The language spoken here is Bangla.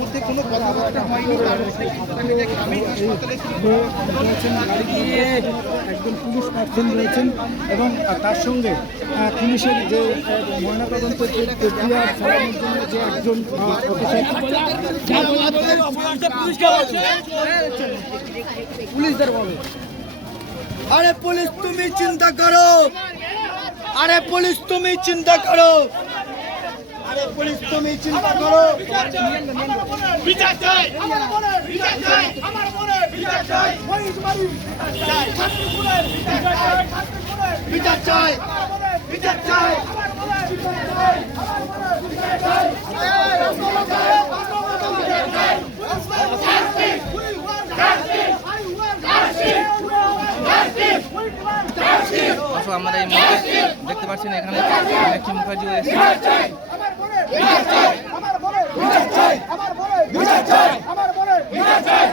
মধ্যে কোনো কথাবার্তা হয়নি, একজন পুলিশ পার্সন রয়েছেন এবং তার সঙ্গে পুলিশের যে ময়নাতদন্তের যে প্রক্রিয়া চালানোর জন্য যে একজন পুলিশদের বলো, আরে পুলিশ তুমি চিন্তা করো, আরে পুলিশ তুমি চিন্তা করো, আরে পুলিশ তুমি চিন্তা করো। বিচার চাই, আমার মনে বিচার চাই, আমার মনে বিচার চাই, বিচার চাই, বিচার চাই, আমরা এই মুহূর্তে দেখতে পাচ্ছেন এখানে মীনাক্ষী মুখার্জি এসেছে।